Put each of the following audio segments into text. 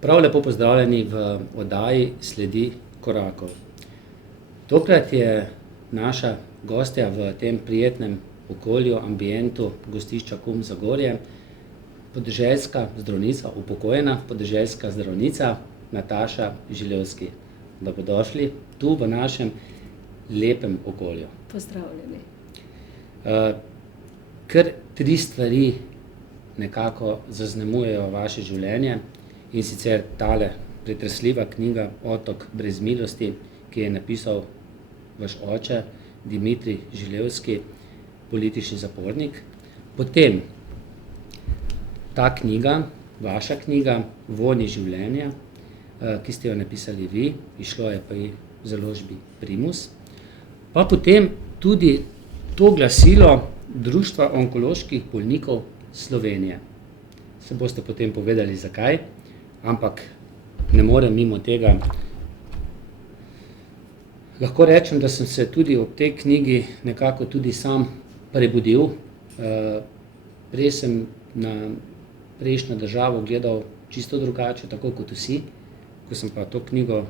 Prav lepo pozdravljeni v oddaji Sledi korakov. Tokrat je naša gostja v tem prijetnem okolju, ambientu gostišča KUM Zagorje, podeželska zdravnica, upokojena podeželska zdravnica Nataša Žilevski. Dobrodošli tu v našem lepem okolju. Pozdravljeni. Kar 3 stvari nekako zaznamujejo vaše življenje, in sicer tale pretresljiva knjiga Otok brez milosti, ki je napisal vaš oče Dimitrij Žilevski, politični zapornik. Potem ta knjiga, vaša knjiga Vonji življenja, ki ste jo napisali vi, izšlo je pri založbi Primus. Pa potem tudi to glasilo Društva onkoloških bolnikov Slovenije. Se boste potem povedali, zakaj, ampak ne morem mimo tega. Lahko rečem, da sem se tudi ob tej knjigi nekako tudi sam prebudil. Prej sem na prejšnjo državo gledal čisto drugače, tako kot vsi. Ko sem pa to knjigo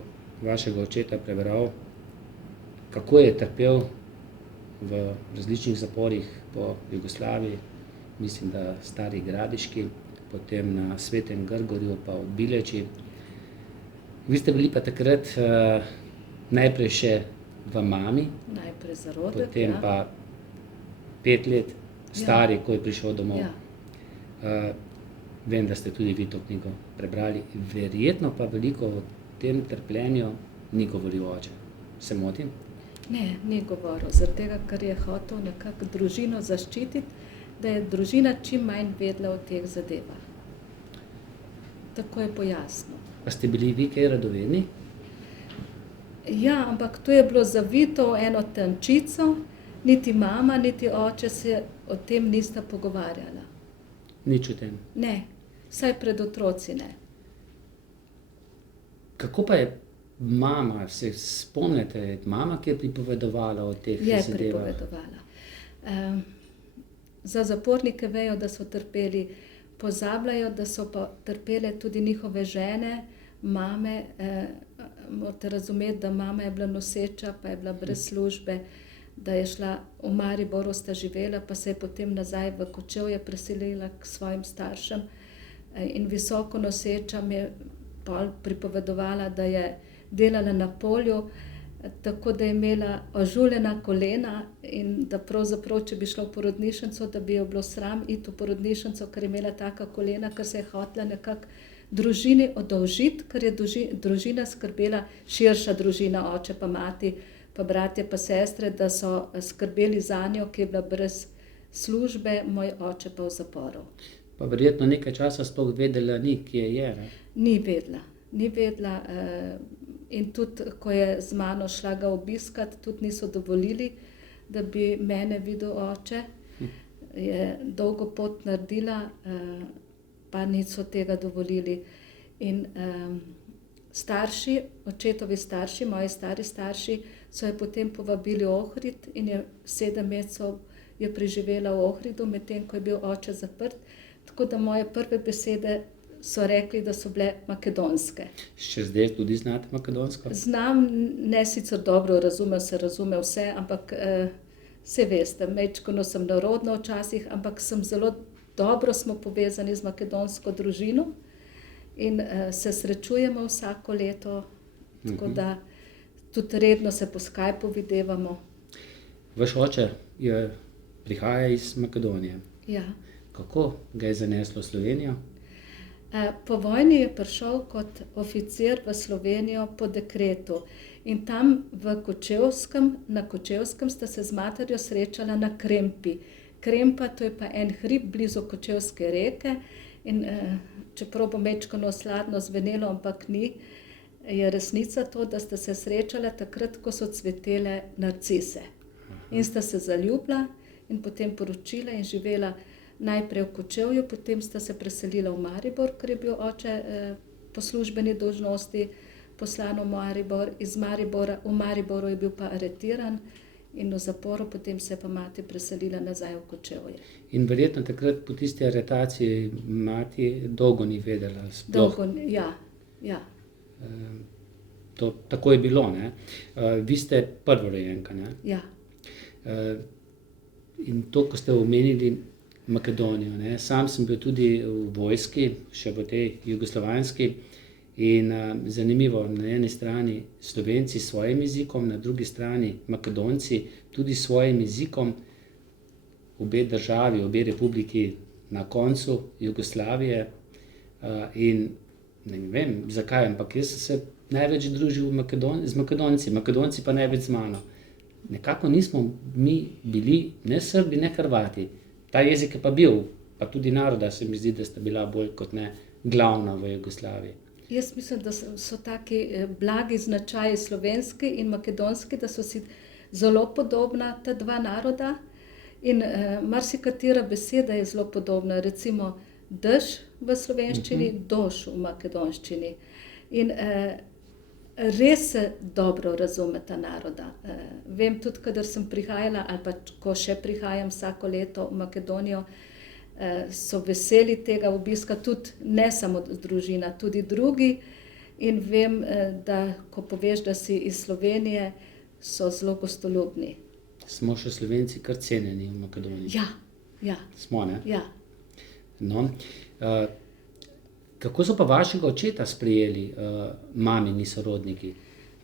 vašega očeta prebral, kako je trpel v različnih zaporih po Jugoslaviji, mislim, da Stari Gradiški, potem na Svetem Grgorju pa v Bileči. Vi ste bili pa takrat najprej še v mami, Najprej zarodek, potem pa 5 let stari, ko je prišel domov. Vem, da ste tudi vi to knjigo prebrali. Verjetno pa veliko o tem trpljenju ni govoril oče. Se motim? Ne, ni govoril, zaradi tega, ker je hotel nekako družino zaščititi, da je družina čim manj vedela o teh zadevah. Tako je pojasnil. Pa ste bili vi kaj radovedni? Ja, ampak to je bilo zavito v eno tančico, niti mama, niti oče se o tem nista pogovarjala. Nič o tem. Ne, vsaj pred otroci ne. Kako pa je mama, se spomnite, mama, ki je pripovedovala o teh Je zadevah? pripovedovala. Za zapornike vejo, da so trpeli, pozabljajo, da so pa trpele tudi njihove žene, mame. Morate razumeti, da mama je bila noseča, pa je bila brez službe, da je šla v Mariboru, sta živela, pa se je potem nazaj v Kočevje preselila k svojim staršem. In visoko noseča mi je pol pripovedovala, da je delala na polju, tako da je imela ožuljena kolena in da pravzaprav, če bi šla v porodnišnico, da bi jo bilo sram iti v porodnišnico, ker je imela taka kolena, ker se je hotela nekako družini oddolžiti, ker je družina skrbela, širša družina, oče pa mati, pa bratje pa sestre, da so skrbeli zanjo, ki je bila brez službe, moj oče pa v zaporu. Pa verjetno nekaj časa sploh vedela ni, kje je, ne? Ni vedela. In tudi, ko je z mano šla ga obiskat, tudi niso dovolili, da bi mene videl oče. Je dolgo pot naredila, pa niso tega dovolili. In starši, očetovi starši, moji stari starši, so jo potem povabili v Ohrid in je 7 mesecev je preživela v Ohridu, medtem ko je bil oče zaprt. Tako da moje prve besede so rekli, da so bile makedonske. Še zdaj tudi znate makedonsko? Znam, ne sicer dobro, razume vse, ampak saj veste, majčkeno sem narodna včasih, ampak zelo dobro smo povezani z makedonsko družino in se srečujemo vsako leto, tako da tudi redno se po Skypu videvamo. Vaš oče prihaja iz Makedonije. Ja. Kako ga je zaneslo v Slovenijo? Po vojni je prišel kot oficir v Slovenijo po dekretu in tam na Kočevskem sta se z materjo srečala na Krempi. Krempa, to je pa en hrib blizu Kočevske reke in čeprav bo majčkeno sladno zvenelo, ampak ni, je resnica to, da sta se srečala takrat, ko so cvetele narcise. In sta se zaljubila in potem poročila in živela najprej v Kočevju, potem sta se preselila v Maribor, ker je bil oče po službeni dolžnosti poslan v Maribor. V Mariboru je bil pa aretiran in v zaporu, potem se je pa mati preselila nazaj v Kočevje. In verjetno takrat po tisti aretaciji mati dolgo ni vedela sploh. Dolgo, ja. Ja. Tako je bilo, ne. Vi ste prvorojenka, ne. Ja. In to, ko ste omenili Makedonijo, ne. Sam sem bil tudi v vojski, še v tej jugoslovanski, in zanimivo, na eni strani Slovenci s svojim jezikom, na drugi strani Makedonci tudi s svojim jezikom, obe državi, obe republiki na koncu Jugoslavije, in ne vem, zakaj, ampak jaz sem se največ družil z Makedonci, Makedonci pa največ z mano. Nekako nismo mi bili ne Srbi, ne Hrvati. Ta jezik je pa bil, pa tudi naroda se mi zdi, da sta bila bolj kot ne glavna v Jugoslaviji. Jaz mislim, da so taki blagi značaji slovenski in makedonski, da so si zelo podobna ta dva naroda in marsikatera beseda je zelo podobna. Recimo dež v slovenščini, doš v makedonščini. In res se dobro razumeta naroda. Vem tudi, kadar sem prihajala, ali pa ko še prihajam vsako leto v Makedonijo, so veseli tega obiska, tudi ne samo družina, tudi drugi. In vem, da ko poveš, da si iz Slovenije, so zelo gostoljubni. Smo še Slovenci kar cenjeni v Makedoniji. Ja, ja. Smo, ne? Ja. No, kako so pa vašega očeta sprejeli mamini sorodniki?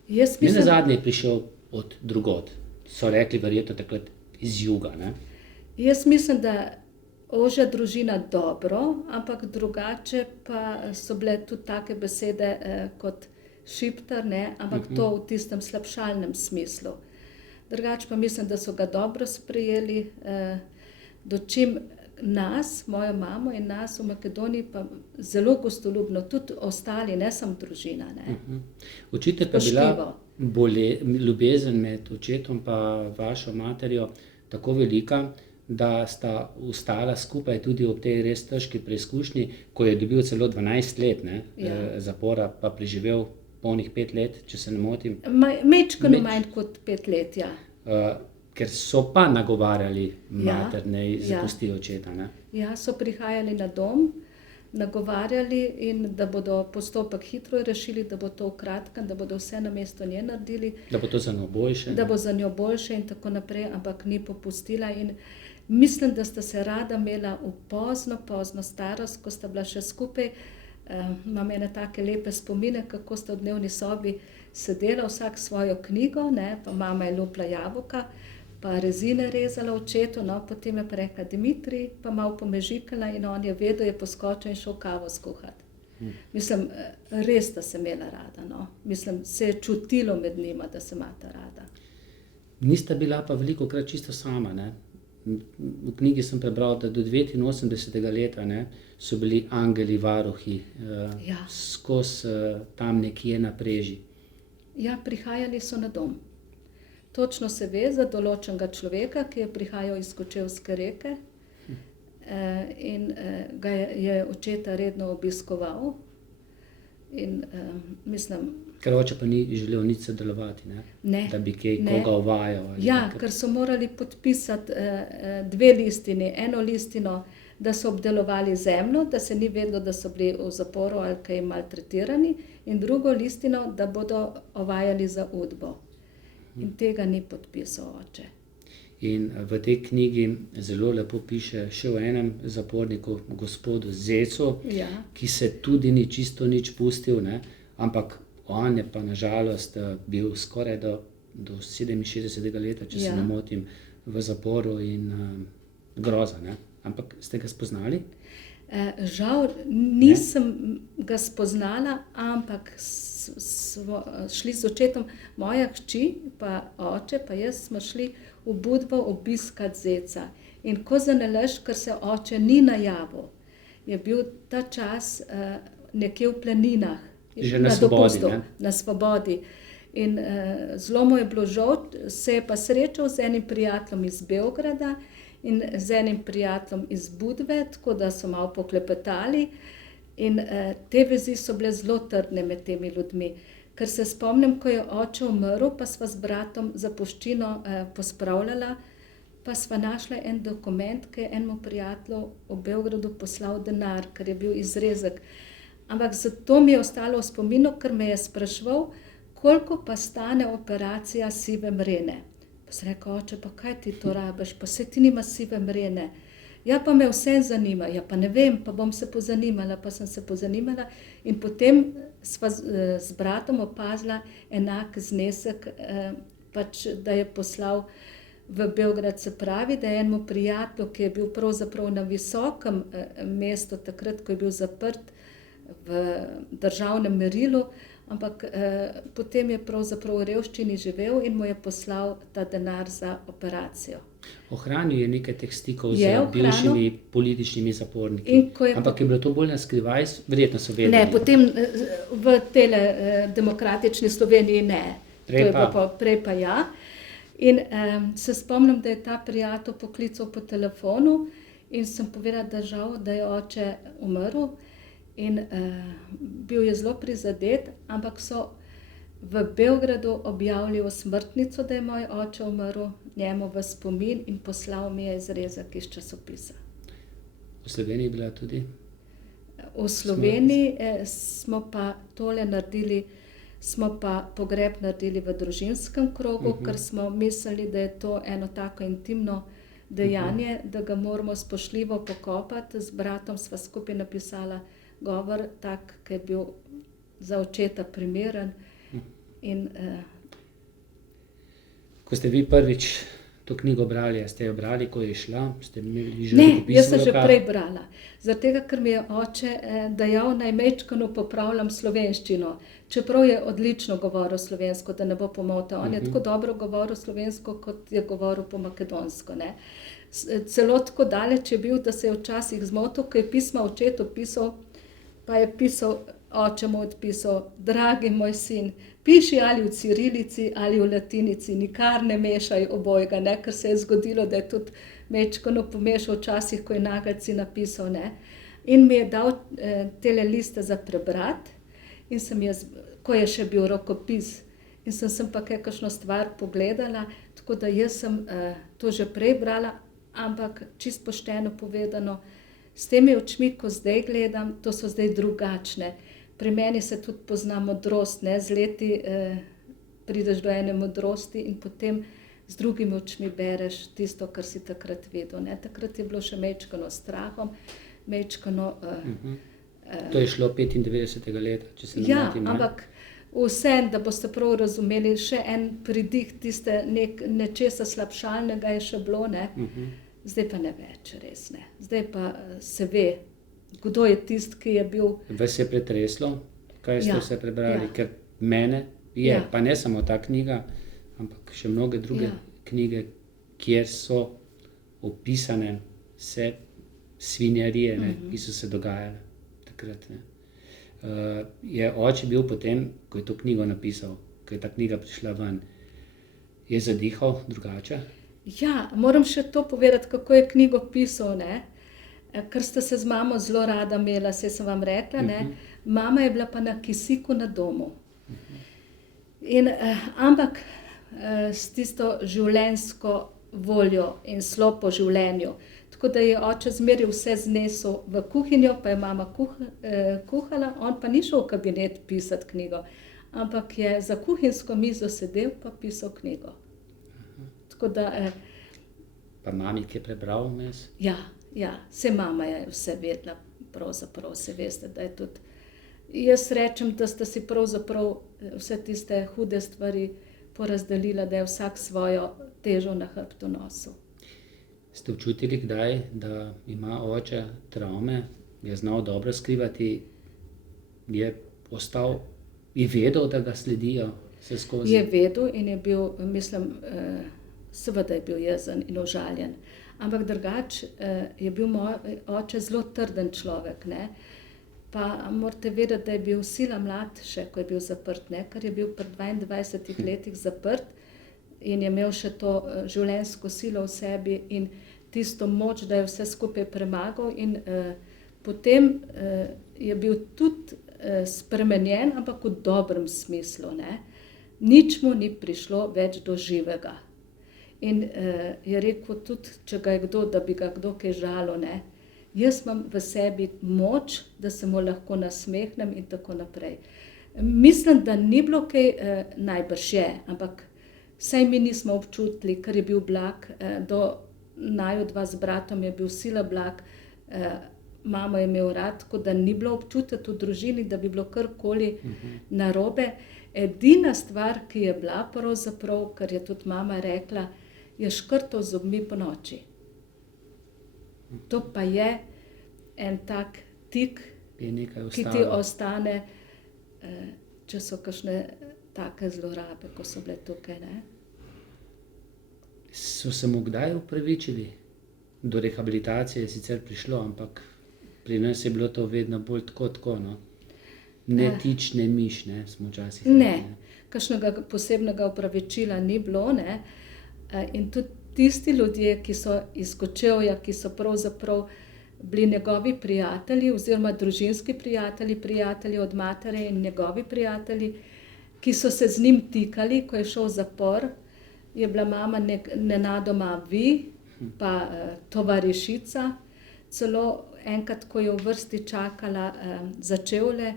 Jaz mislim, Nenazadnje je prišel od drugod. So rekli verjetno takrat iz juga, ne? jaz mislim, da ožja družina dobro, ampak drugače pa so bile tudi take besede kot šiptar, ne, ampak to v tistem slabšalnem smislu. Drugače pa mislim, da so ga dobro sprejeli, dočim nas, mojo mamo in nas v Makedoniji pa zelo gostoljubno, tudi ostali, ne samo družina, ne. Očitno je pa bila Spoštljivo. ljubezen med očetom pa vašo materjo tako velika, da sta ostala skupaj tudi ob tej res težki preizkušnji, ko je dobil celo 12 let, ne, Ja. zapora, pa preživel polnih 5 let, če se ne motim. Majčkeno manj kot 5 let, ja. Ker so pa nagovarjali Ja, mater, naj ja. zapusti očeta, ne. Ja, so prihajali na dom, nagovarjali in da bodo postopek hitro rešili, da bo to v kratkem, da bodo vse namesto nje naredili, Da bo to za njo boljše. da bo za njo boljše in tako naprej, ampak ni popustila. In mislim, da sta se rada imela v pozno starost, ko sta bila še skupaj. Imam ene take lepe spomine, kako sta v dnevni sobi sedela, vsak svojo knjigo, ne, pa mama je lupila jabolka, pa rezine rezala očetu, no, potem je pa rekla Dimitrij, pa malo pomežikala in on je vedel, je poskočil in šel kavo skuhati. Mislim, res sta se imela rada, no. Mislim, se je čutilo med njima, da se imata rada. Nista bila pa velikokrat čisto sama, ne. V knjigi sem prebral, da do 89. leta, ne, so bili angeli varuhi, Ja. skozi tam nekje na preži. Ja, prihajali so na dom. Točno se ve za določenega človeka, ki je prihajal iz Kočevske Reke, in ga je očeta redno obiskoval. In mislim, Ker oče pa ni želel nič sodelovati, ne. Ne, Da bi kaj ne. koga uvajal ali ja, nekaj. ker so morali podpisati dve listini. Eno listino, da so obdelovali zemljo, da se ni vedelo, da so bili v zaporu ali kaj maltretirani, in drugo listino, da bodo ovajali za udbo. In tega ni podpisal oče. In v tej knjigi zelo lepo piše še o enem zaporniku, gospodu Zecu, Ja, ki se tudi ni čisto nič pustil, ne, ampak on je pa na žalost bil skoraj do 67. leta, če se Ja. ne motim, v zaporu in groza, ne. Ampak ste ga spoznali? Žal nisem ga spoznala, ampak šli z očetom, moja hči, pa oče, pa jaz smo šli v Budvo obiskat Zeca. In ko zanalašč, ker se oče ni najavil, je bil ta čas nekje v planinah. Že na svobodi, dopustu, ne? na svobodi. In zelo mu je bilo žal, se je pa srečal z enim prijateljem iz Beograda in z enim prijateljem iz Budve, tako da so malo poklepetali. In te vezi so bile zelo trdne med temi ljudmi. Ker se spomnim, ko je oče umrl, pa sva z bratom zapuščino pospravljala, pa sva našla en dokument, ki je enemu prijatelju v Beogradu poslal denar, ker je bil izrezek. Ampak zato mi je ostalo v spominu, ker me je spraševal, koliko pa stane operacija sive mrene. Pa sem rekel, oče, pa kaj ti to rabiš, pa saj ti nima sive mrene. Ja, pa me vse zanima, ja, pa ne vem, pa bom se pozanimala, pa sem se pozanimala in potem sva z bratom opazila enak znesek, pač, da je poslal v Beograd, se pravi, da je enemu prijatelju, ki je bil pravzaprav na visokem mestu takrat, ko je bil zaprt v državnem merilu, ampak potem je pravzaprav v revščini živel in mu je poslal ta denar za operacijo. Ohranil je nekaj teh stikov Je z ohranil. bivšimi političnimi zaporniki. In ko je Ampak je bilo to bolj na skrivaj, verjetno so vedeli. Ne, potem v tele demokratični Sloveniji ne. Prej To je pa. bilo prej pa ja. In se spomnim, da je ta prijatelj poklical po telefonu in sem povedala, da žal, da je oče umrl. In bil je zelo prizadet, ampak so v Beogradu objavili osmrtnico, da je moj oče umrl, njemu v spomin in poslal mi je izrezek iz časopisa. V Sloveniji je bila tudi. V Sloveniji smo pa tole naredili, smo pa pogreb naredili v družinskem krogu, ker smo mislili, da je to eno tako intimno dejanje, da ga moramo spoštljivo pokopati. Z bratom sva skupaj napisala govor, tak, ki je bil za očeta primeren. In Ko ste vi prvič to knjigo brali, a ste jo brali, ko je izšla? Ste imeli že ne, rokopis jaz v sem že rokah? prej brala. Zaradi tega, ker mi je oče dejal, naj majčkeno popravljam slovenščino. Čeprav je odlično govoril slovensko, da ne bo pomote. On je tako dobro govoril slovensko, kot je govoril po makedonsko, ne. Celo tako daleč je bil, da se je včasih zmotil, ko je pisma očetu pisal, pa je pisal, oče mu odpisal, dragi moj sin, piši ali v cirilici ali v latinici, nikar ne mešaj obojega, ne, ker se je zgodilo, da je tudi majčkeno pomešal včasih, ko je nageljci napisal, ne. In mi je dal tele liste za prebrati in sem jaz, ko je še bil rokopis, in sem pa kakšno stvar pogledala, tako da jaz sem to že prej brala, ampak čisto pošteno povedano, s temi očmi, ko zdaj gledam, to so zdaj drugačne. Pri meni se tudi pozna modrost, ne, z leti prideš do ene modrosti in potem z drugimi očmi bereš tisto, kar si takrat vedel, ne. Takrat je bilo še majčkeno s strahom, majčkeno To je šlo 95. leta, če se ne ja, motim, ne? ampak vseeno, da boste prav razumeli, še en pridih tiste nečesa slabšalnega je še bilo, ne. Zdaj pa ne več, res ne. Zdaj pa se ve, kdo je tisti, ki je bil. Vas je pretreslo, kaj ste Ja, vse prebrali? ja. Ker mene je, Ja. pa ne samo ta knjiga, ampak še mnoge druge Ja. knjige, kjer so opisane vse svinjarije, ne, ki so se dogajale takrat, ne. Je oče bil potem, ko je to knjigo napisal, ko je ta knjiga prišla ven, je zadihal drugače? Ja, moram še to povedati, kako je knjigo pisal, ne. Ker sta se z mamo zelo rada imela, saj sem vam rekla, ne. Mama je bila pa na kisiku na domu. In ampak s tisto življenjsko voljo in slo po življenju. Tako da je oče zmeraj vse znesel v kuhinjo, pa je mama kuhala, on pa ni šel v kabinet pisati knjigo, ampak je za kuhinjsko mizo sedel pa pisal knjigo. Tako da Pa mami, ki je prebral vmes? ja, ja, saj mama je vse vedela, pravzaprav, se veste, da je tudi. Jaz rečem, da sta si pravzaprav vse tiste hude stvari porazdelila, da je vsak svojo težo na hrbtu nosil. Ste občutili kdaj, da ima oče travme, je znal dobro skrivati, je ostal, je vedel, da ga sledijo vse skozi? Je vedel in je bil, mislim, seveda je bil jezen in užaljen. Ampak drugače je bil moj oče zelo trden človek, ne. Pa morate vedeti, da je bil sila mlad še, ko je bil zaprt, ne, ker je bil pri 22 letih zaprt in je imel še to življenjsko silo v sebi in tisto moč, da je vse skupaj premagal in potem je bil tudi spremenjen, ampak v dobrem smislu, ne. Nič mu ni prišlo več do živega. In je rekel tudi, če ga je kdo, da bi ga kdo kaj žalil, ne, jaz imam v sebi moč, da se mu lahko nasmehnem in tako naprej. Mislim, da ni bilo kaj, najbrž je, ampak vsaj mi nismo občutili, ker je bil blag, do naju dva z bratom je bil sila blag, mamo je imel rad, tako da ni bilo občutiti v družini, da bi bilo karkoli narobe. Edina stvar, ki je bila pravzaprav, kar je tudi mama rekla, je škrtal z zobmi ponoči. To pa je en tak tik, Je nekaj ki ti ostalo. ostane, če so kakšne take zlorabe, ko so bile tukaj, ne. So se mu kdaj upravičili? Do rehabilitacije je sicer prišlo, ampak pri nas je bilo to vedno bolj tako, no. Ne tič, ne miš, ne, smo včasih rekli, Ne, kakšnega posebnega opravičila ni bilo, ne. In tudi tisti ljudje, ki so iz Kočevja, ki so pravzaprav bili njegovi prijatelji oziroma družinski prijatelji, prijatelji od matere in njegovi prijatelji, ki so se z njim tikali, ko je šel v zapor, je bila mama nenadoma vi, pa tovarišica. Celo enkrat, ko je v vrsti čakala za čevlje,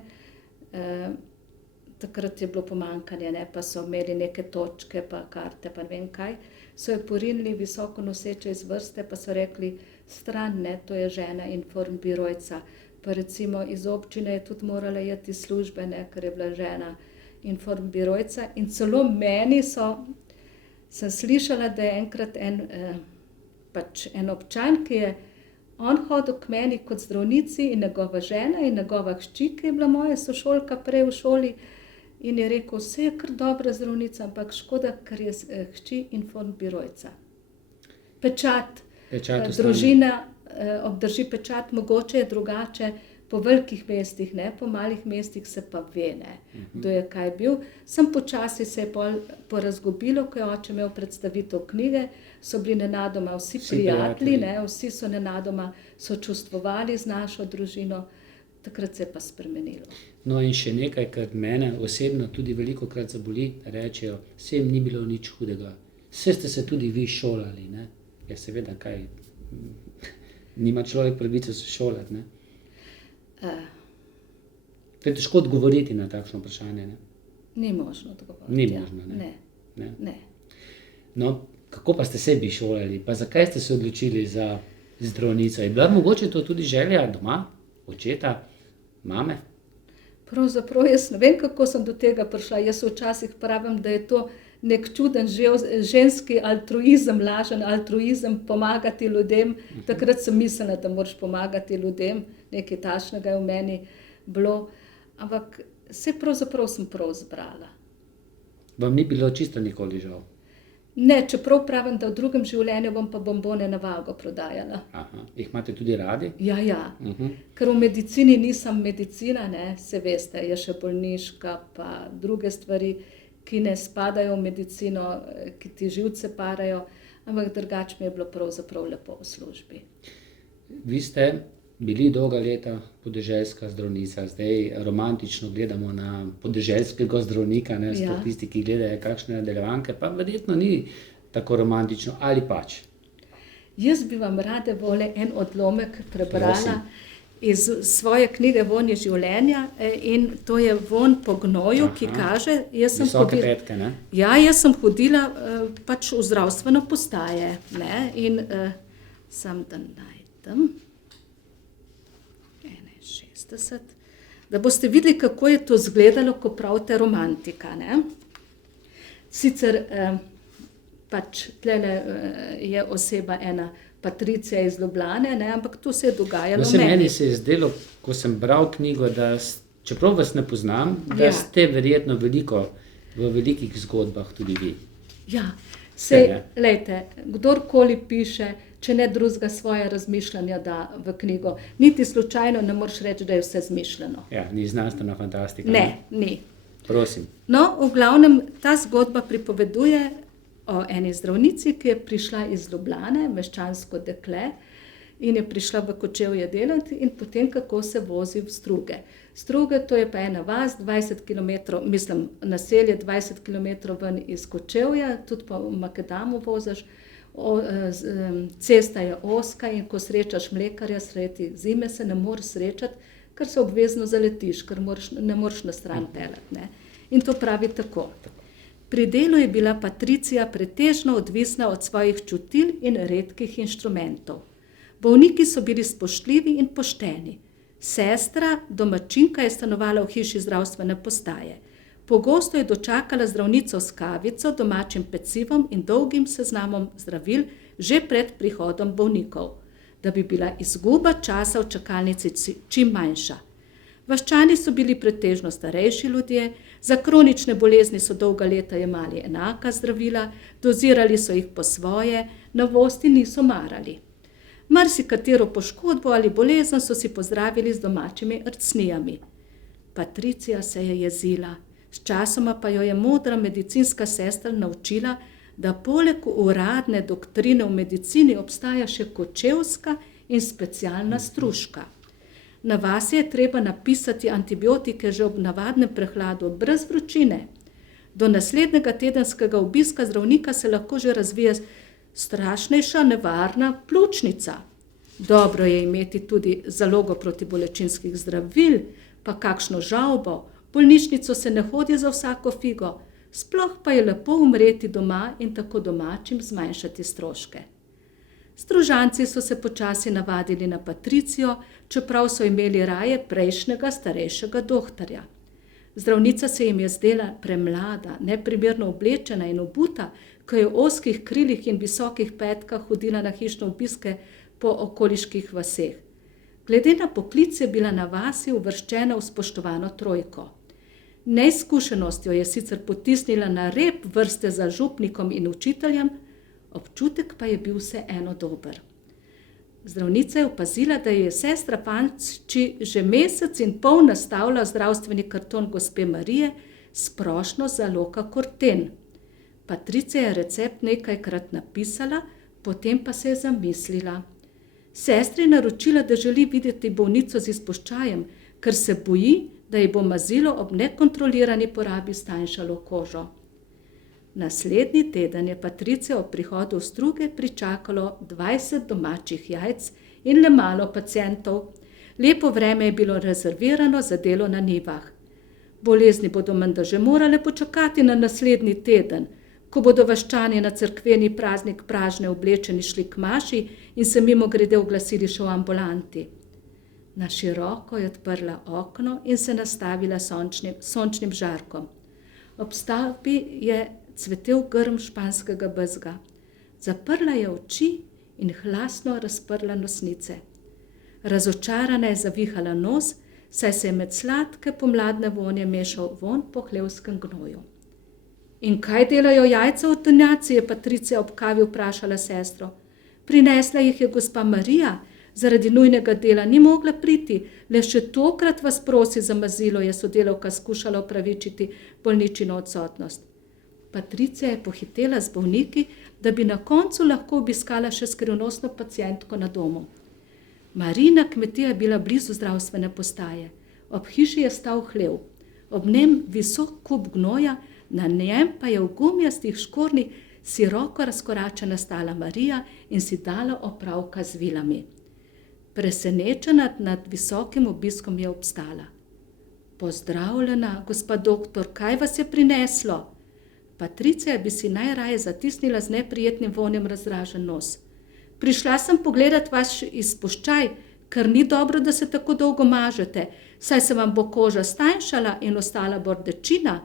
takrat je bilo pomanjkanje, ne, pa so imeli neke točke pa karte pa ne vem kaj, so jo porinili visoko noseče iz vrste pa so rekli: "Stran, ne, to je žena informbirojca." Pa recimo iz občine je tudi morala iti iz službe, ne, ker je bila žena informbirojca. In celo meni sem slišala, da je enkrat en občan, ki je on hodil k meni kot zdravnici in njegova žena in njegova hčer, ki je bila moja sošolka prej v šoli, in je rekel: "Saj je kar dobra zdravnica, ampak škoda, ker je hči informbirojca." Pečat, Pečat ostane. družina obdrži pečat, mogoče je drugače po velikih mestih, ne, po malih mestih se pa ve, ne, kdo je kaj bil. Samo počasi se je pol porazgubilo, ko je oče imel predstavitev knjige, so bili nenadoma vsi prijatelji, ne, vsi so nenadoma sočustvovali z našo družino, takrat se je pa spremenilo. No, in še nekaj, kar mene osebno tudi velikokrat zaboli, rečejo: "Saj jim ni bilo nič hudega. Saj ste se tudi vi šolali, ne." Ja, seveda, kaj, nima človek pravice se šolati, ne. To je težko odgovoriti na takšno vprašanje, ne. Ni možno odgovoriti. Ni ja. možno, ne. Ne, Ne. ne. No, kako pa ste se vi šolali? Pa zakaj ste se odločili za zdravnico? Je bila mogoče to tudi želja doma, očeta, mame? Pravzaprav jaz ne vem, kako sem do tega prišla. Jaz včasih pravim, da je to neki čuden ženski altruizem, lažen altruizem, pomagati ljudem. Takrat sem mislila, da moraš pomagati ljudem, nekaj takšnega je v meni bilo. Ampak saj pravzaprav sem prav izbrala. Vam ni bilo čisto nikoli žal? Ne, čeprav pravim, da v drugem življenju bom pa bombone na Vago prodajala. Aha, jih imate tudi radi? Ja. Ker v medicini nisem medicina, ne, se veste, je še bolniška pa druge stvari, ki ne spadajo v medicino, ki ti živce parajo, ampak drugače mi je bilo pravzaprav lepo v službi. Vi ste bili dolga leta podeželska zdravnica, zdaj romantično gledamo na podeželskega zdravnika, ne, sploh tisti, ki gledajo kakšne nadaljevanke, pa verjetno ni tako romantično, ali pač? Jaz bi vam rade volje en odlomek prebrala. Prosim. Iz svoje knjige Vonji življenja, in to je vonj po gnoju, ki kaže, Visoke petke, ne? Ja, jaz sem hodila pač v zdravstveno postaje, ne, in samo da najdem 61, da boste videli, kako je to izgledalo, ko pravite romantika, ne. Sicer pač tlele je oseba ena Patricija iz Ljubljane, ne, ampak to se je dogajalo No, meni. meni se je zdelo, ko sem bral knjigo, da čeprav vas ne poznam, da ste verjetno veliko v velikih zgodbah tudi vi. Ja, Ste, saj, ne? glejte, kdorkoli piše, če ne drugega, svoje razmišljanja da v knjigo. Niti slučajno ne moreš reči, da je vse izmišljeno. Ja, ni znanstvena fantastika. Ne, ni. Prosim. No, v glavnem ta zgodba pripoveduje o eni zdravnici, ki je prišla iz Ljubljane, meščansko dekle, in je prišla v Kočevje delati in potem kako se vozi v Struge. Struge, to je pa ena vas, 20 kilometrov, mislim naselje 20 kilometrov ven iz Kočevja, tudi po Makedamu voziš. cesta je ozka in ko srečaš mlekarja sredi zime, se ne moreš srečati, ker se obvezno zaletiš, ker ne moreš na stran peljati. Ne. In to pravi tako. Pri delu je bila Patricija pretežno odvisna od svojih čutil in redkih inštrumentov. Bolniki so bili spoštljivi in pošteni. Sestra, domačinka, je stanovala v hiši zdravstvene postaje. Pogosto je dočakala zdravnico s kavico, domačim pecivom in dolgim seznamom zdravil že pred prihodom bolnikov, da bi bila izguba časa v čakalnici čim manjša. Vaščani so bili pretežno starejši ljudje, za kronične bolezni so dolga leta jemali enaka zdravila, dozirali so jih po svoje, novosti niso marali. Marsikatero poškodbo ali bolezen so si pozdravili z domačimi rcnijami. Patricija se je jezila, sčasoma pa jo je modra medicinska sestra naučila, da poleg uradne doktrine v medicini obstaja še kočevska in specialna struška. Na vasi je treba napisati antibiotike že ob navadnem prehladu, brez vročine. Do naslednjega tedenskega obiska zdravnika se lahko že razvije strašnejša nevarna pljučnica. Dobro je imeti tudi zalogo protibolečinskih zdravil, pa kakšno žavbo. Bolnišnico se ne hodi za vsako figo, sploh pa je lepo umreti doma in tako domačim zmanjšati stroške. Stružanci so se počasi navadili na Patricijo, čeprav so imeli raje prejšnjega starejšega dohtarja. Zdravnica se jim je zdela premlada, neprimerno oblečena in obuta, ko je v ozkih krilih in visokih petkah hodila na hišne obiske po okoliških vaseh. Glede na poklic je bila na vasi uvrščena v spoštovano trojko. Neizkušenost jo je sicer potisnila na rep vrste za župnikom in učiteljem, občutek pa je bil vseeno dober. Zdravnica je opazila, da je sestra Panči že mesec in pol nastavila zdravstveni karton gospe Marije s prošnjo za Loka Korten. Patricija je recept nekajkrat napisala, potem pa se je zamislila. Sestri je naročila, da želi videti bolnico z izpuščajem, ker se boji, da ji bo mazilo ob nekontrolirani porabi stanjšalo kožo. Naslednji teden je Patricija ob prihodu v Struge pričakalo 20 domačih jajc in le malo pacientov. Lepo vreme je bilo rezervirano za delo na njivah. Bolezni bodo menda že morale počakati na naslednji teden, ko bodo vaščani na cerkveni praznik pražne oblečeni šli k maši in se mimogrede oglasili še v ambulanti. Na široko je odprla okno in se nastavila sončnim žarkom. Ob stavbi je cvetel grm španskega bezga. Zaprla je oči in hlasno razprla nosnice. Razočarana je zavihala nos, saj se je med sladke pomladne vonje mešal vonj po hlevskem gnoju. In kaj delajo jajca v tonjaci, je Patricija ob kavi vprašala sestro. Prinesla jih je gospa Marija, zaradi nujnega dela ni mogla priti, le še tokrat vas prosi za mazilo, je sodelavka skušala opravičiti bolničino odsotnost. Patricija je pohitela z bolniki, da bi na koncu lahko obiskala še skrivnostno pacientko na domu. Marijina kmetija je bila blizu zdravstvene postaje. Ob hiši je stal hlev, ob njem visok kup gnoja, na njem pa je v gumijastih škornjih široko razkoračena stala Marija in si dala opravka z vilami. Presenečena nad visokim obiskom je obstala. Pozdravljena, gospa doktor, kaj vas je prineslo? Patricija bi si najraje zatisnila z neprijetnim vonjem razražen nos. Prišla sem pogledat vaš izpuščaj, ker ni dobro, da se tako dolgo mažete, saj se vam bo koža stanjšala in ostala bordečina.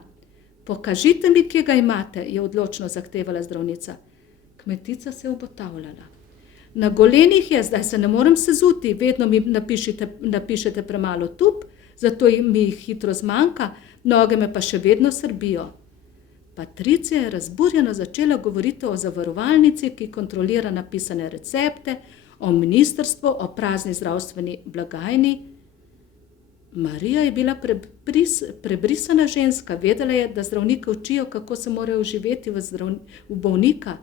Pokažite mi, kje ga imate, je odločno zahtevala zdravnica. Kmetica se je obotavljala. Na golenih je, zdaj se ne morem sezuti, vedno mi napišete premalo tub, zato mi jih hitro zmanjka, noge me pa še vedno srbijo. Patricija je razburjeno začela govoriti o zavarovalnici, ki kontrolira napisane recepte, o ministrstvu, o prazni zdravstveni blagajni. Marija je bila prebrisana ženska, vedela je, da zdravnike učijo, kako se morajo vživeti v bolnika.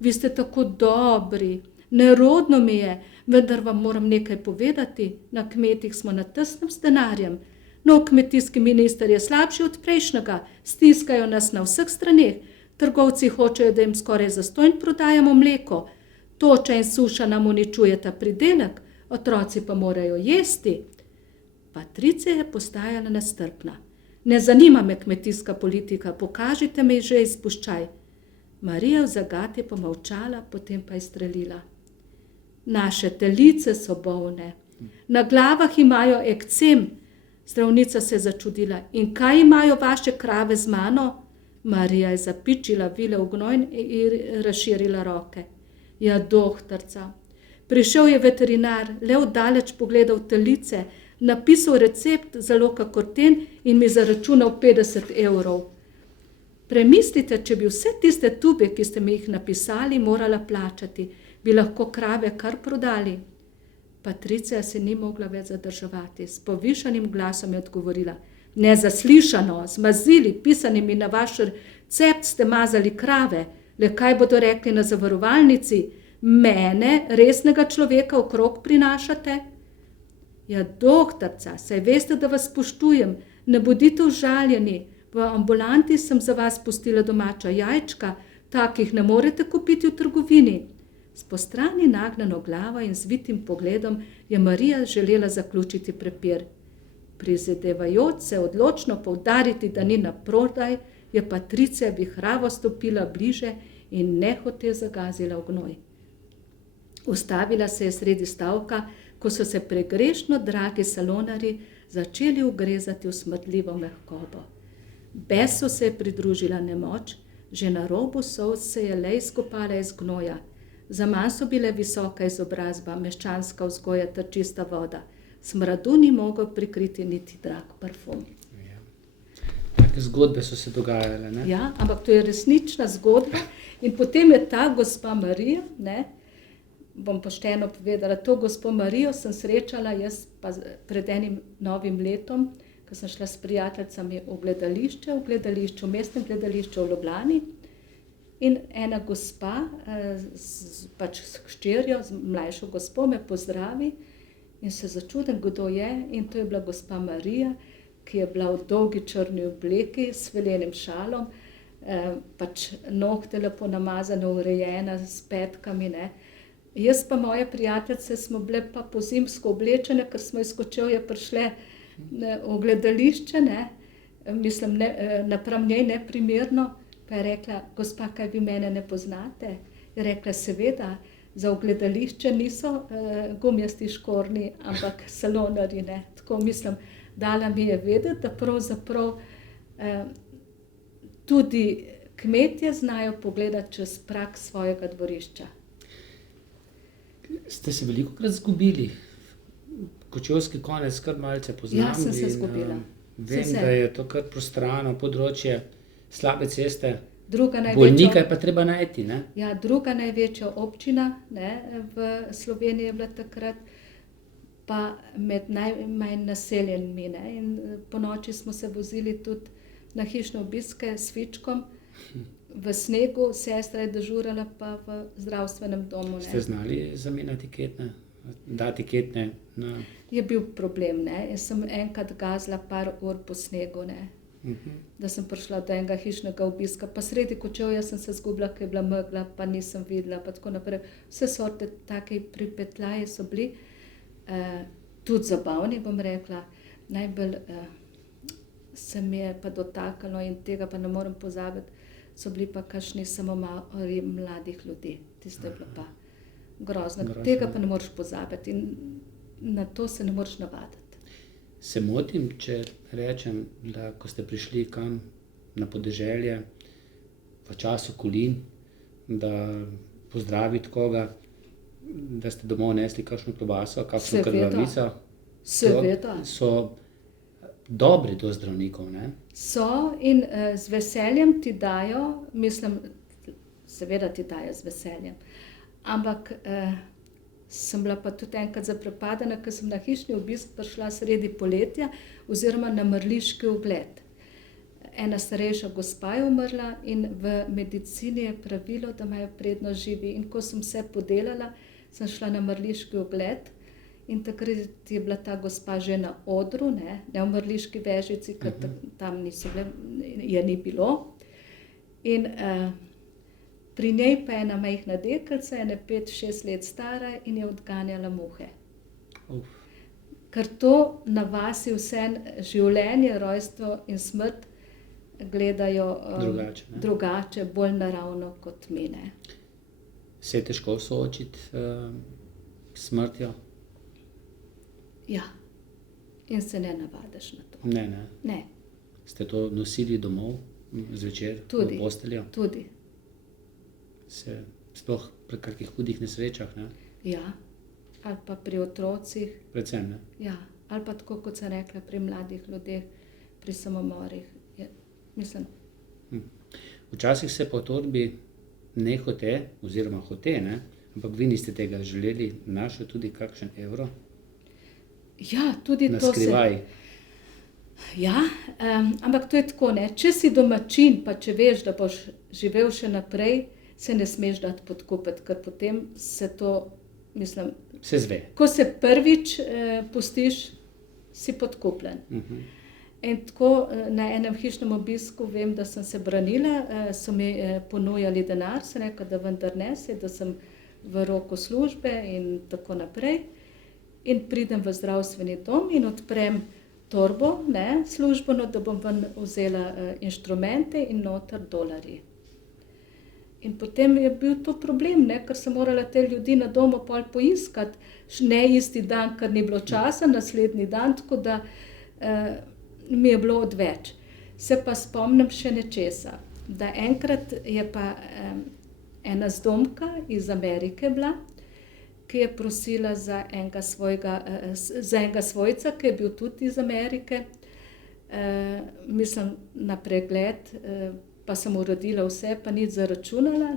Vi ste tako dobri, nerodno mi je, vendar vam moram nekaj povedati, na kmetih smo na tesnem s denarjem. Nov kmetijski minister je slabši od prejšnjega, stiskajo nas na vseh straneh, Trgovci hočejo, da jim skoraj zastonj prodajamo mleko. Toča in suša nam uničujeta pridelek, otroci pa morajo jesti. Patricija je postajala nestrpna. Ne zanima me kmetijska politika, pokažite mi že izpuščaj. Marija v zagati pomolčala, potem pa je strelila. Naše telice so bolne, na glavah imajo ekcem. Zdravnica se je začudila. In kaj imajo vaše krave z mano? Marija je zapičila vile v gnoj in razširila roke. Ja, doktorca. Prišel je veterinar, le oddaleč pogledal telice, napisal recept za Loka Korten in mi zaračunal 50 evrov. Premislite, če bi vse tiste tube, ki ste mi jih napisali, morala plačati, bi lahko krave kar prodali. Patricija se ni mogla več zadrževati. S povišanim glasom je odgovorila. Nezaslišano, z mazili, pisanimi na vaš recept ste mazali krave. Le kaj bodo rekli na zavarovalnici? Mene, resnega človeka, okrog prinašate? Ja, doktorca, saj veste, da vas spoštujem. Ne bodite užaljeni. V ambulanti sem za vas pustila domača jajčka, takih ne morete kupiti v trgovini. S postrani nagnjeno glavo in zvitim pogledom je Marija želela zaključiti prepir. Prizadevajoč se odločno poudariti, da ni naprodaj, je Patricija vihravo stopila bliže in nehote zagazila v gnoj. Ustavila se je sredi stavka, ko so se pregrešno dragi salonarji začeli ugrezati v smrdljivo mehkobo. Besu se je pridružila nemoč, že na robu solz se je le izkopala iz gnoja. Zaman so bile visoka izobrazba, meščanska vzgoja ter čista voda. Smradu ni mogel prikriti niti drag parfum. Ja. Take zgodbe so se dogajale, ne? Ja, ampak to je resnična zgodba. In potem je ta gospa Marija, ne, bom pošteno povedala, to gospo Marijo sem srečala jaz pa pred enim novim letom, ko sem šla s prijateljicami v gledališče, v mestnem gledališču v Ljubljani. In ena gospa, pač s hčerjo, z mlajšo gospo, me pozdravi in se začudim, kdo je. In to je bila gospa Marija, ki je bila v dolgi črni obleki s sveljenim šalom, pač nohte lepo namazane, urejena, s petkami, ne. Jaz pa moje prijateljice smo bile pa pozimsko oblečene, ker smo iz Kočevja prišle v gledališče, ne. Mislim, napram njej neprimerno. Pa je rekla, gospa, kaj vi mene ne poznate? Je rekla, seveda, za v gledališče niso gumijasti škornji, ampak salonarji, ne. Tako mislim, dala mi je vedeti, da pravzaprav tudi kmetje znajo pogledati čez prag svojega dvorišča. Ste se velikokrat zgubili? Kočevski konec kar malce poznam. Ja, sem se zgubila. Vem, da je to kar prostrano področje, slabe ceste, Druga bolnika je pa treba najti, ne? Ja, druga največja občina, ne, v Sloveniji je bila takrat, pa med najmanj naseljenimi, ne. In ponoči smo se vozili tudi na hišne obiske s fičkom v snegu, sestra je dežurala pa v zdravstvenem domu, ne. Ste znali zamenjati ketne, dati ketne na... Je bil problem, ne. Jaz sem enkrat gazila par ur po snegu, ne. Da sem prišla do enega hišnega obiska, pa sredi Kočevja sem se zgubila, ker je bila megla, pa nisem videla, pa tako naprej. Vse sorte take pripetljaji so bili, tudi zabavni, bom rekla. Najbolj se mi je pa dotaknilo in tega pa ne morem pozabiti, so bili pa kakšni samomori mladih ljudi. Tisto je bilo pa grozno. Tega pa ne moreš pozabiti in na to se ne moreš navaditi. Se motim, če rečem, da ko ste prišli kam na podeželje v času kolin, da pozdraviti koga, da ste domov nesli kakšno klobaso, kakšno krvavico? Seveda. So dobri do zdravnikov, ne? So in z veseljem ti dajo, mislim, seveda ti dajo z veseljem, ampak sem bila pa tudi enkrat zaprepadena, ker sem na hišni obisk prišla sredi poletja oziroma na mrliški ogled. Ena starejša gospa je umrla in v medicini je pravilo, da imajo prednost živi. In ko sem se podelala, sem šla na mrliški ogled in takrat je bila ta gospa že na odru, ne v mrliški vežici, ker tam niso bile, je ni bilo. In pri njej pa je ena majhna deklica, ene 5-6 let stara in je odganjala muhe. Ker to na vasi vse življenje, rojstvo in smrt gledajo drugače, bolj naravno kot mi. Ne. Se je težko soočiti s smrtjo? Ja. In se ne navadiš na to. Ne. Ste to nosili domov zvečer v posteljo? Tudi. Sploh pri kakih hudih nesrečah, ne? Ja. Ali pa pri otrocih. Predvsem, ne? Ja. Ali pa tako, kot sem rekla, pri mladih ljudeh, pri samomorih. Mislim. Včasih se po torbi ne hote, oziroma hote, ne? Ampak vi niste tega želeli, našel tudi kakšen evro? Ja, tudi to se... Naskrivaj. Ja, ampak to je tako, ne. Če si domačin, pa če veš, da boš živel še naprej, se ne smeš dati podkupiti, ker potem se to, mislim... Se zve. Ko se prvič pustiš, si podkupljen. In tako na enem hišnem obisku vem, da sem se branila, so mi ponujali denar, sem rekla, da vendar ne, da sem v roku službe in tako naprej. In pridem v zdravstveni dom in odprem torbo, ne, službeno, da bom ven vzela inštrumente in noter dolarji. In potem je bil to problem, ne, ker sem morala te ljudi na domu pol poiskati, ne isti dan, ker ni bilo časa, naslednji dan, tako da mi je bilo odveč. Se pa spomnim še nečesa, da enkrat je pa ena zdomka iz Amerike bila, ki je prosila za enega svojca, ki je bil tudi iz Amerike, mislim na pregled, pa sem uredila vse, pa nič zaračunala,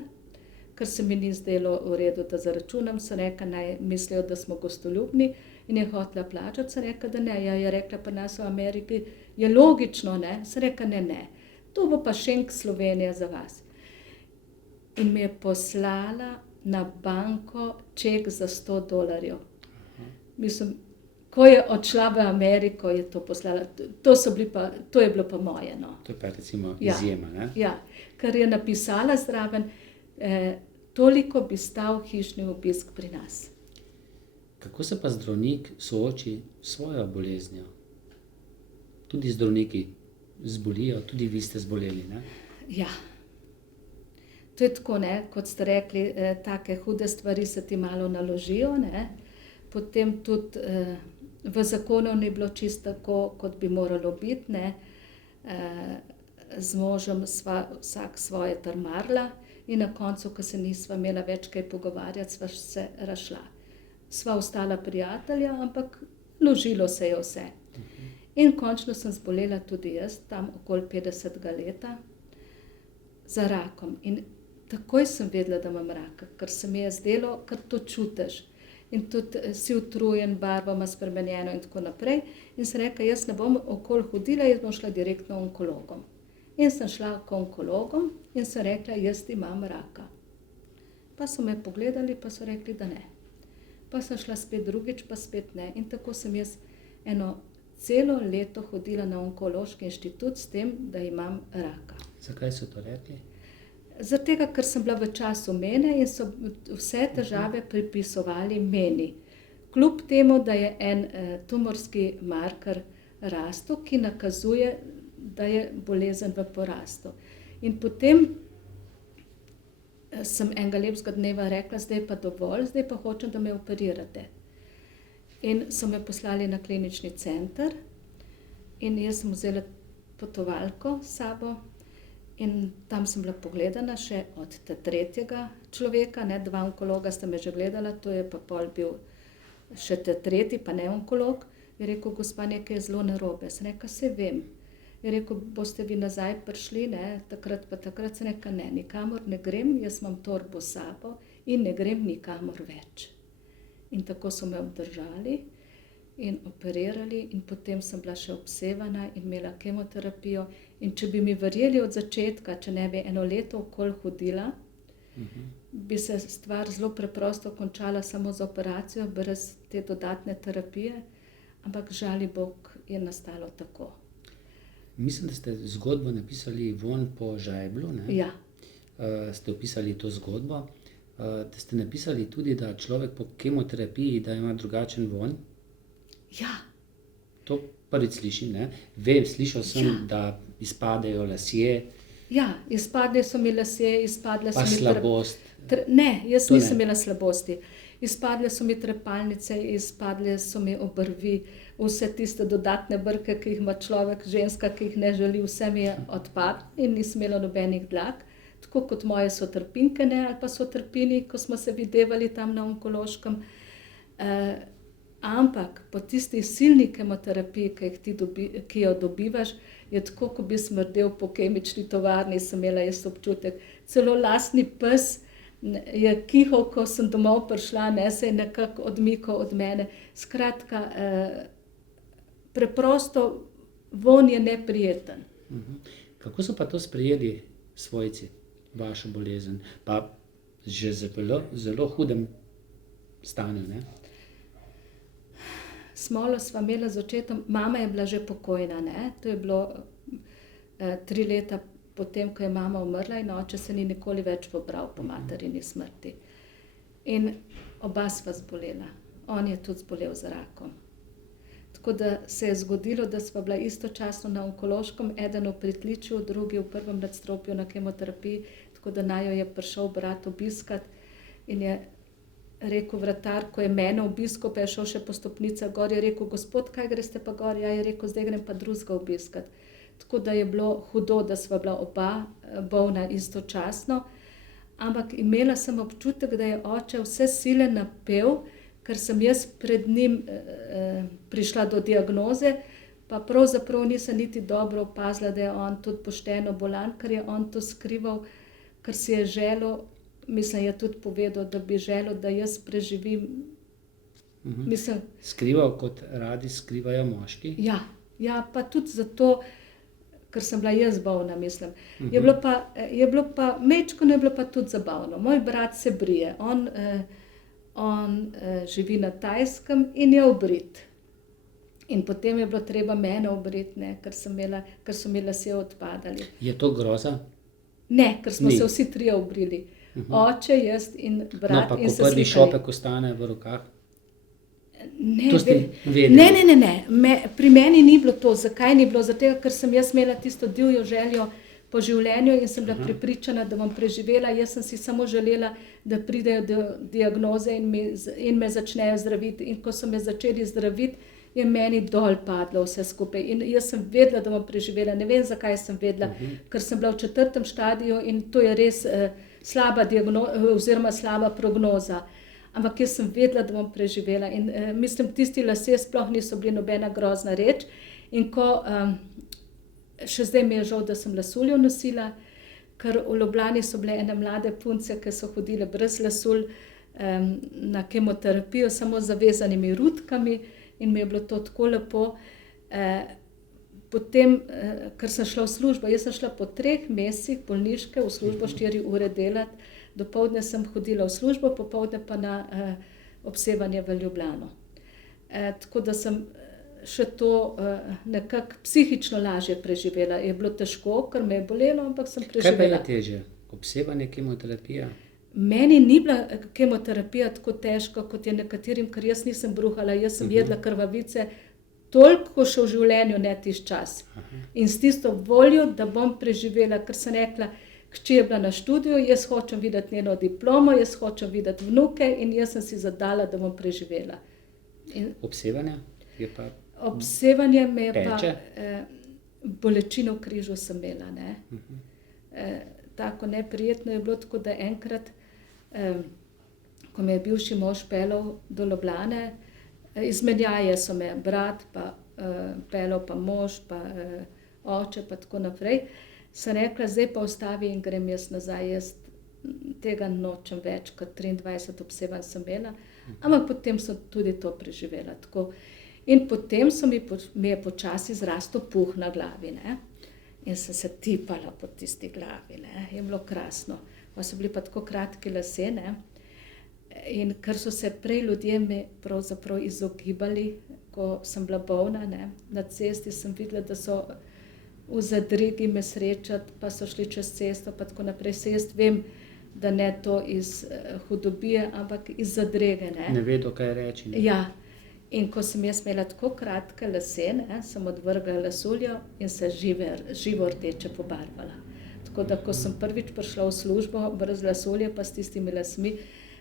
ker se mi ni zdelo v redu, da zaračunam, sem rekla, naj mislijo, da smo gostoljubni in je hotela plačati, sem rekla, da ne, je rekla, pa nas v Ameriki je logično, ne, sem rekla, ne, to bo pa Schenk Slovenija za vas. In mi je poslala na banko ček za $100. Mislim, ko je odšla v Ameriko, je to poslala. To je bilo pa moje, no. To je pa recimo izjema, ne? Ja, ker je napisala zraven, toliko bi stal hišni obisk pri nas. Kako se pa zdravnik sooči s svojo boleznijo? Tudi zdravniki zbolijo, tudi vi ste zboleli, ne? Ja. To je tako, ne, kot ste rekli, take hude stvari se ti malo naložijo, ne. Potem tudi v zakonu ni bilo čisto tako, kot bi moralo biti, ne. Z možem sva vsak svoje trmarila in na koncu, ko se nisva imela več kaj pogovarjati, sva se razšla. Sva ostala prijatelja, ampak ložilo se je vse. In končno sem zbolela tudi jaz, tam okoli 50. leta, za rakom. In takoj sem vedela, da imam raka, ker se mi je zdelo, ker to čutiš. In tudi si utrujen, barva ima spremenjeno in tako naprej. In sem rekla, jaz ne bom okoli hodila, jaz bom šla direktno onkologom. In sem šla k onkologom in sem rekla, jaz imam raka. Pa so me pogledali, pa so rekli, da ne. Pa sem šla spet drugič, pa spet ne. In tako sem jaz eno celo leto hodila na onkološki inštitut s tem, da imam raka. Zakaj so to rekli? Zaradi tega, ker sem bila v času mene in so vse težave pripisovali meni. Kljub temu, da je en tumorski marker rastel, ki nakazuje, da je bolezen v porastu. In potem sem enega lepega dneva rekla, zdaj pa dovolj, zdaj pa hočem, da me operirate. In so me poslali na klinični center in jaz sem vzela potovalko s sabo in tam sem bila pogledana še od tretjega človeka, ne, 2 onkologa sta me že gledala, to je pa pol bil še tretji, pa ne onkolog. Je rekel, gospa, nekaj je zelo narobe. Sem rekla, saj vem. Je rekel, boste vi nazaj prišli, ne, takrat pa takrat. Sem rekla, ne, nikamor ne grem, jaz imam torbo s sabo in ne grem nikamor več. In tako so me obdržali in operirali in potem sem bila še obsevana in imela kemoterapijo. In če bi mi verjeli od začetka, če ne bi 1 leto okoli hodila, bi se stvar zelo preprosto končala samo z operacijo, brez te dodatne terapije, ampak žali Bog je nastalo tako. Mislim, da ste zgodbo napisali Vonj po žajblju, ne? Ja, Ste opisali to zgodbo. Da ste napisali tudi, da človek po kemoterapiji, da ima drugačen vonj. ja, To prvič slišim, ne? Vem, slišal sem, Ja. da izpadejo lasje, ja, izpadli so mi lasje, izpadle so pa mi slabost. Ne, jaz To ne. nisem imela slabosti. Izpadle so mi trepalnice, izpadle so mi obrvi, vse tiste dodatne brke, ki jih ima človek, ženska, ki jih ne želi, vse mi je odpadlo in nisem imela nobenih dlak. Tako kot moje sotrpinke, ne, ali pa sotrpini, ko smo se videvali tam na onkološkem. Ampak po tisti silni kemoterapiji, ki jo dobivaš, je tako, kot bi smrdel po kemični tovarni, sem imela jaz občutek. Celo lastni pes je kihal, ko sem domov prišla, ne, se je nekako odmikal od mene. Skratka, preprosto vonj je neprijeten. Kako so pa to sprejeli svojci, vašo bolezen? Pa že zelo, zelo hudem stanju, ne? Smolo sva imela z očetom, mama je bila že pokojna, ne? To je bilo 3 leta potem, ko je mama umrla in oče se ni nikoli več pobral po materini smrti. In oba sva zbolela. On je tudi zbolel za rakom. Tako da se je zgodilo, da sva bila istočasno na onkološkem, eden v pritličju, drugi v prvem nadstropju na kemoterapiji, tako da naju je prišel brat obiskat in je rekel vratar, ko je mene obiskal, pa je šel še po stopnicah gor, je rekel: "Gospod, kaj greste pa gor?" Ja, je rekel: "Zdaj grem pa drugega obiskat." Tako da je bilo hudo, da sva bila oba bolna istočasno, ampak imela sem občutek, da je oče vse sile napel, ker sem jaz pred njim prišla do diagnoze, pa pravzaprav nisem niti dobro opazila, da je on tudi pošteno bolan, ker je on to skrival, ker si je želel, mislim, je tudi povedal, da bi želel, da jaz preživim. Mislim, Skrival, kot radi skrivajo moški. ja, pa tudi zato, ker sem bila jaz bolna, mislim. Je bilo pa majčkeno je bilo pa tudi zabavno. Moj brat se brije, on živi na Tajskem in je obrit. In potem je bilo treba mene obriti, ne, ker so mi lasje odpadali. Je to groza? Ne, ker smo Ni. se vsi trije obrili. Oče, jaz in No, brat pa in ko se prvi slikali. šopek ostane v rokah. Ne, To ste vedeli? Ne. Pri meni ni bilo to. Zakaj ni bilo? Zato, ker sem jaz imela tisto divjo željo po življenju in sem bila prepričana, da bom preživela. Jaz sem si samo želela, da pridejo do diagnoze in me začnejo zdraviti. In ko so me začeli zdraviti, je meni dol padlo vse skupaj. In jaz sem vedela, da bom preživela. Ne vem, zakaj sem vedela, ker sem bila v 4. štadiju in to je res slaba oziroma slaba prognoza. Ampak jaz sem vedela, da bom preživela. In mislim, tisti lasje sploh niso bili nobena grozna reč. In ko, še zdaj mi je žal, da sem lasuljo nosila, ker v Ljubljani so bile ene mlade punce, ki so hodile brez lasulj na kemoterapijo, samo z zavezanimi rutkami in mi je bilo to tako lepo. Potem, ker sem šla v službo, jaz sem šla po 3 mesecih bolniške v službo 4 ure delati, dopoldne sem hodila v službo, popoldne pa na obsevanje v Ljubljano. Tako da sem še to nekako psihično lažje preživela. Je bilo težko, ker me je bolelo, ampak sem Kaj pa je preživela. težje? Obsevanje, kemoterapija? Meni ni bila kemoterapija tako težka, kot je nekaterim, ker jaz nisem bruhala, jaz sem jedla krvavice toliko še v življenju, ne tisti čas. In s tisto voljo, da bom preživela, ker sem rekla, hči je bila na študiju, jaz hočem videti njeno diplomo, jaz hočem videti vnuke in jaz sem si zadala, da bom preživela. Obsevanje je pa Obsevanje me je pa, Peče? bolečino v križu sem imela, ne. Tako neprijetno je bilo, tako da enkrat, ko me je bivši mož peljal do Ljubljane, izmenjaje so me brat pa peljal pa mož pa oče pa tako naprej, sem rekla, zdaj pa ustavi in grem jaz nazaj, jaz tega nočem več, ker 23 obsevanj sem imela, ampak potem sem tudi to preživela, tako. In potem mi je počasi zrastel puh na glavi, ne. In sem se tipala po tisti glavi, ne, je bilo krasno. Pa so bili pa tako kratki lasje, ne. In ker so se prej ljudje mi pravzaprav izogibali, ko sem bila bolna, ne, na cesti sem videla, da so v zadregi me srečati, pa so šli čez cesto, pa tako naprej. Se jaz vem, da ne to iz hudobije, ampak iz zadrege. Ne vedo, kaj reči. Ne? Ja. In ko sem jaz imela tako kratke lase, sem odvrgla lasuljo in se živo rdeče pobarvala. Tako da, ko sem prvič prišla v službo brez lasulje, pa s tistimi lasmi,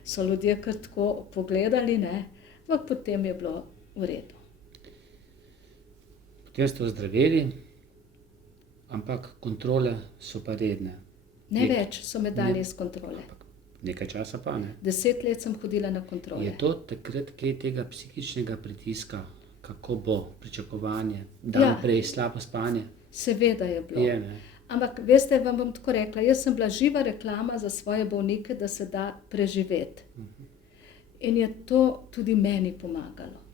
so ljudje kar tako pogledali, ampak potem je bilo v redu. Potem ste ozdraveli, ampak kontrole so pa redne. Ne več so me dali iz kontrole. Nekaj časa pa ne. 10 let sem hodila na kontrole. Je to takrat kaj tega psihičnega pritiska, kako bo pričakovanje, dan prej slabo spanje? Seveda je bilo. Je, ne? Ampak veste, vam bom tako rekla, jaz sem bila živa reklama za svoje bolnike, da se da preživeti. In je to tudi meni pomagalo.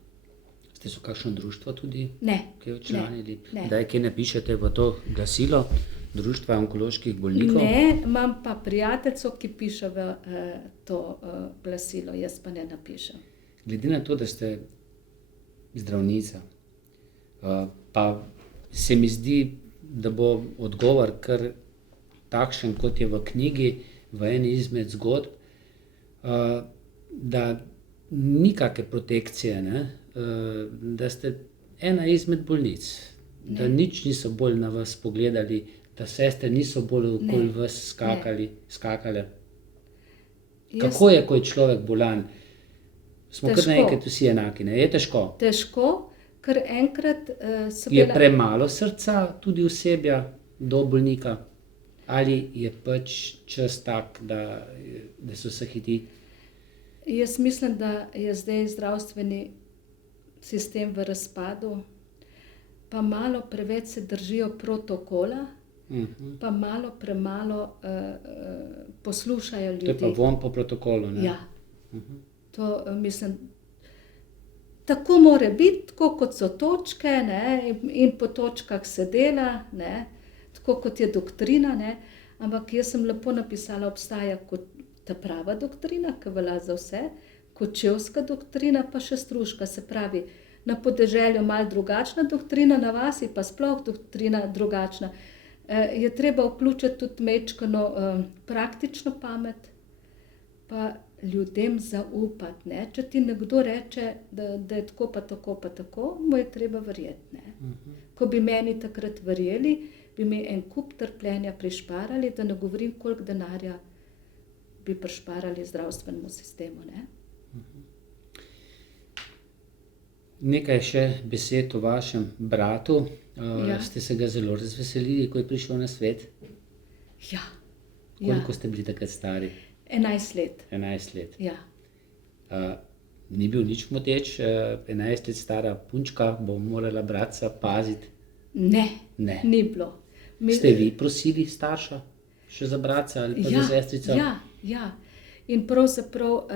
Ste so kakšno društvo tudi? Ne. Kaj včlanili? Ne. Daj, kaj napišete v to glasilo Društva onkoloških bolnikov? Ne, imam pa prijateljico, ki piše v to glasilo, jaz pa ne napišem. Glede na to, da ste zdravnica, pa se mi zdi, da bo odgovor kar takšen, kot je v knjigi, v eni izmed zgodb, da ni kakšne protekcije, ne? Da ste ena izmed bolnic, da nič niso bolj na vas pogledali, da sestre niso bolj okoli vas skakale. Kako je, ko je človek bolan? Smo kar naenkrat vsi enaki, ne? Je težko? Težko, ker enkrat Je premalo srca tudi osebja do bolnika? Ali je pač čas tak, da se vse hiti? Jaz mislim, da je zdaj zdravstveni sistem v razpadu, pa malo preveč se držijo protokola, pa malo premalo poslušajo ljudi. To je pa von po protokolu, ne? Ja. To mislim, tako mora biti, tako kot so točke, in po točkah se dela, tako kot je doktrina, ampak jaz sem lepo napisala, obstaja kot ta prava doktrina, ki velja za vse, kočevska doktrina, pa še struška, se pravi, na podeželju malo drugačna doktrina, na vasi pa sploh doktrina drugačna. Je treba vključiti tudi majčkeno praktično pamet, pa ljudem zaupati. Če ti nekdo reče, da je tako pa tako pa tako, mu je treba verjeti. Ko bi meni takrat verjeli, bi mi en kup trpljenja prišparali, da ne govorim, koliko denarja bi prišparali zdravstvenemu sistemu. Nekaj še besed o vašem bratu. Ste se ga zelo razveselili, ko je prišel na svet? Ja. Koliko ste bili takrat stari? 11 let. 11 let. Ja. Ni bil nič moteč, 11 let stara punčka bo morala bratca paziti? Ne, ni bilo. Ste vi prosili starša še za bratca ali pa za sestrico? Ja. In pravzaprav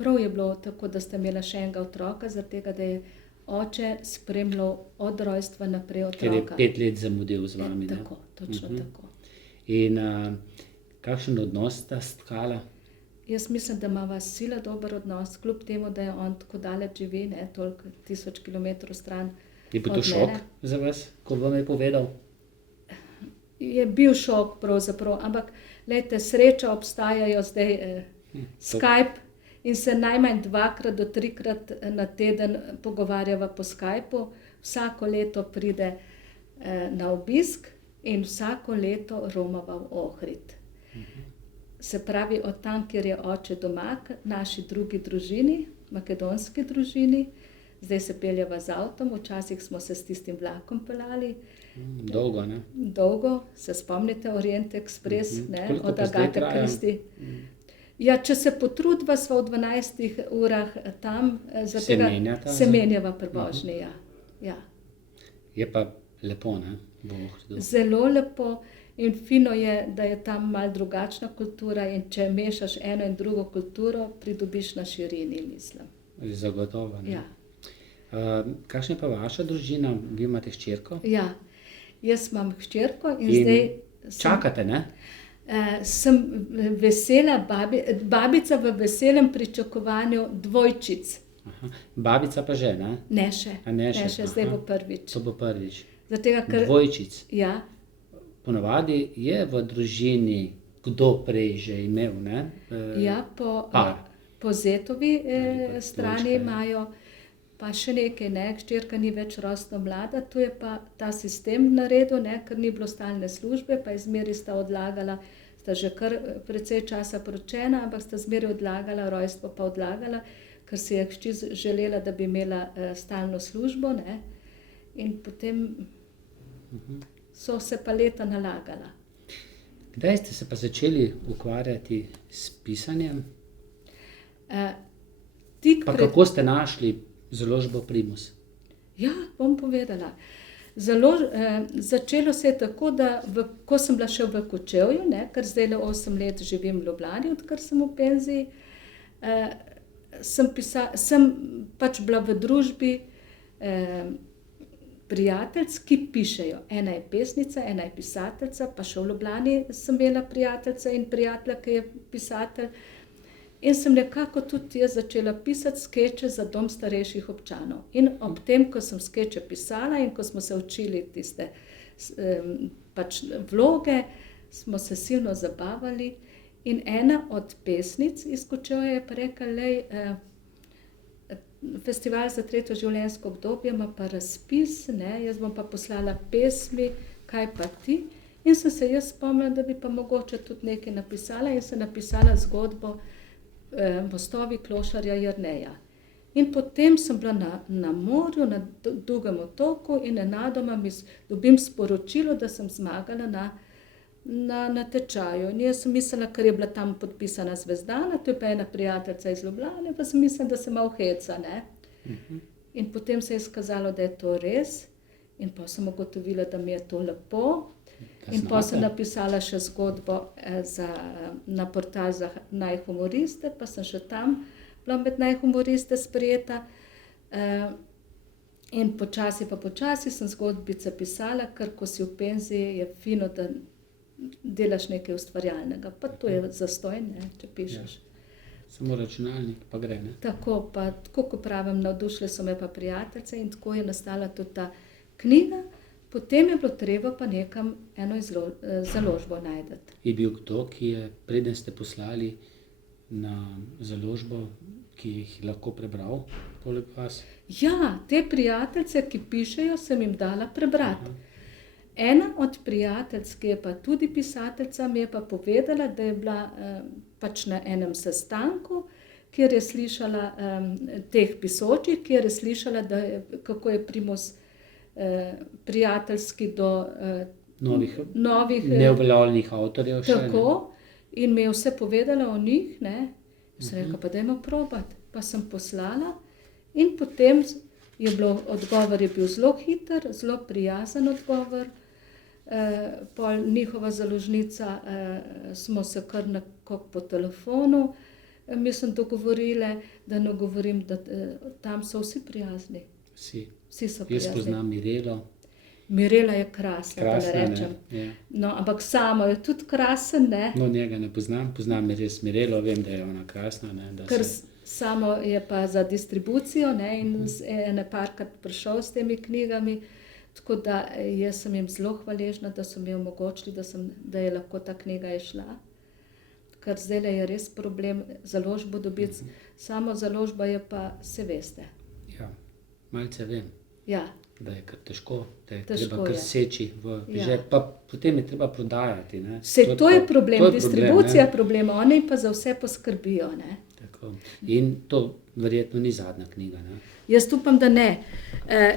prav je bilo tako, da sta imela še enega otroka, zaradi tega, da je oče spremljal od rojstva naprej otroka. Ker je 5 let zamudil z vami. Tako, točno tako. In kakšen odnos sta stkala? Jaz mislim, da imava sila dober odnos, kljub temu, da je on tako daleč živi, toliko 1000 kilometrov stran. Je bil to šok za vas, ko vam je povedal? Je bil šok pravzaprav, ampak glejte, sreča obstajajo zdaj Skype in se najmanj 2 do 3 na teden pogovarjava po Skypu. Vsako leto pride na obisk in vsako leto romava v Ohrid. Se pravi, od tam, kjer je oče doma, naši drugi družini, makedonski družini, zdaj se peljeva z avtom, včasih smo se s tistim vlakom peljali. Dolgo, ne? Dolgo, se spomnite Orient Express, od Agate Christie. Ja, če se potrudiva, sva v 12 urah tam, se menjava pri vožnji, ja. Je pa lepo, ne? Zelo lepo in fino je, da je tam malo drugačna kultura in če mešaš eno in drugo kulturo, pridobiš na širini, mislim. Zagotovo, ne? Ja. Kakšna je pa vaša družina? Vi imate hčerko? Ja, jaz imam hčerko in zdaj... Čakate, ne? Sem vesela, babica v veselem pričakovanju dvojčic. Babica pa že, ne? Ne še, zdaj bo prvič. To bo prvič. Tega, ker, dvojčic. ja, Ponavadi je v družini kdo prej že imel, ne? ja, Par. po zetovi pač strani dvojčka, ja. imajo pa še nekaj, ne, hčerka ni več rosno mlada, tu je pa ta sistem naredil, ne, ker ni bilo stalne službe, pa izmeri sta odlagala, sta že kar precej časa poročena, ampak sta zmeraj odlagala, rojstvo pa odlagala, ker si je hči želela, da bi imela stalno službo, ne, in potem so se pa leta nalagala. Kdaj ste se pa začeli ukvarjati s pisanjem? Tik Pa pred kako ste našli založbo Primus? Ja, bom povedala. Začelo se je tako, da ko sem bila še v Kočevju, ne, ker zdajle 8 let živim v Ljubljani, odkar sem v penziji, sem pač bila v družbi prijateljic, ki pišejo. Ena je pesnica, ena je pisateljica, pa še v Ljubljani sem imela prijateljica in prijatelja, ki je pisatelj. In sem nekako tudi jaz začela pisati skeče za dom starejših občanov. In ob tem, ko sem skeče pisala in ko smo se učili tiste pač vloge, smo se silno zabavali. In ena od pesnic iz Kočevja je pa rekla, lej, festival za tretje življenjsko obdobje ima pa razpis, ne, jaz bom pa poslala pesmi, kaj pa ti? In sem se jaz spomnila, da bi pa mogoče tudi nekaj napisala in sem napisala zgodbo Mostovi klošarja Jerneja. In potem sem bila na morju, na Dugem otoku in nenadoma dobim sporočilo, da sem zmagala na natečaju. In jaz sem mislila, ker je bila tam podpisana Zvezdana, to je pa ena prijateljica iz Ljubljane, pa sem mislila, da se malo heca, ne. In potem se je izkazalo, da je to res. In pa sem ugotovila, da mi je to lepo. In pa sem napisala še zgodbo na portal za najhumoriste, pa sem še tam bila med najhumoriste sprejeta. In počasi sem zgodbice pisala, ker ko si v penziji, je fino, da delaš nekaj ustvarjalnega. Pa to je zastonj, ne, če pišeš. Samo računalnik pa gre, ne? Tako, pa tako, ko pravim, navdušile so me pa prijateljice in tako je nastala tudi ta knjiga. Potem je bilo treba pa nekam eno založbo najti. Je bil kdo, ki je, preden ste poslali na založbo, ki jih lahko prebral poleg vas? Ja, te prijateljice, ki pišejo, sem jim dala prebrati. Ena od prijateljic, ki je pa tudi pisateljica, mi je pa povedala, da je bila pač na enem sestanku, kjer je slišala teh pisočih, kjer je slišala, kako je Primus prijateljski do novih neuveljavljenih avtorjev še. Tako, in mi je vse povedala o njih, ne. Sem rekla, pa dajmo probati. Pa sem poslala in potem odgovor je bil zelo hiter, zelo prijazen odgovor. Pol njihova založnica smo se kar nekako po telefonu, mislim, dogovorile, da ne govorim, da tam so vsi prijazni. Vsi so prijazni. Jaz poznam Mirelo. Mirela je krasna, da ne rečem. Ja. No, ampak Samo je tudi krasen, ne. No, njega ne poznam, poznam res Mirelo, vem, da je ona krasna, ne. Ker Samo je pa za distribucijo, ne, in je parkrat prišel s temi knjigami, tako da jaz sem jim zelo hvaležna, da so mi omogočili, da je lahko ta knjiga izšla. Ker zdajle je res problem založbo dobiti, samo založba je pa, se veste. Ja, malce vem. Ja. Da je kar težko, da je Težko treba kar je. seči v žep, pa potem je treba prodajati, ne. To je problem, distribucija problema, oni pa za vse poskrbijo, ne. Tako. In to verjetno ni zadnja knjiga, ne. Jaz upam, da ne.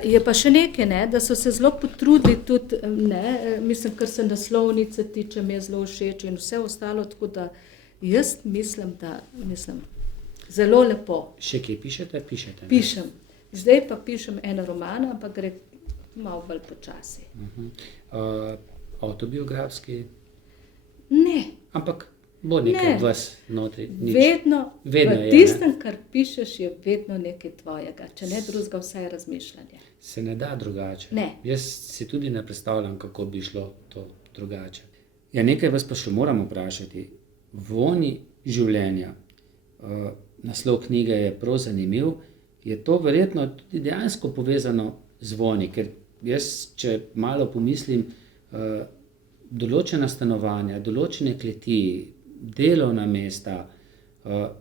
Je pa še nekaj, ne, da so se zelo potrudili tudi, ne, mislim, kar se naslovnice tiče, mi je zelo všeč in vse ostalo, tako da jaz mislim, zelo lepo. Še kje pišete? Ne? Pišem. Zdaj pa pišem en roman, ampak gre malo bolj počasi. Avtobiografski? Ne. Ampak bo nekaj vas notri? Vedno je, v tistem, kar pišeš, je vedno nekaj tvojega, če ne drugega, vsaj razmišljanje. Se ne da drugače? Ne. Jaz si tudi ne predstavljam, kako bi šlo to drugače. Ja, nekaj vas pa še moram vprašati. Vonji življenja, naslov knjige je prav zanimiv. Je to verjetno tudi dejansko povezano z vonji, ker jaz, če malo pomislim, določena stanovanja, določene kleti, delovna mesta,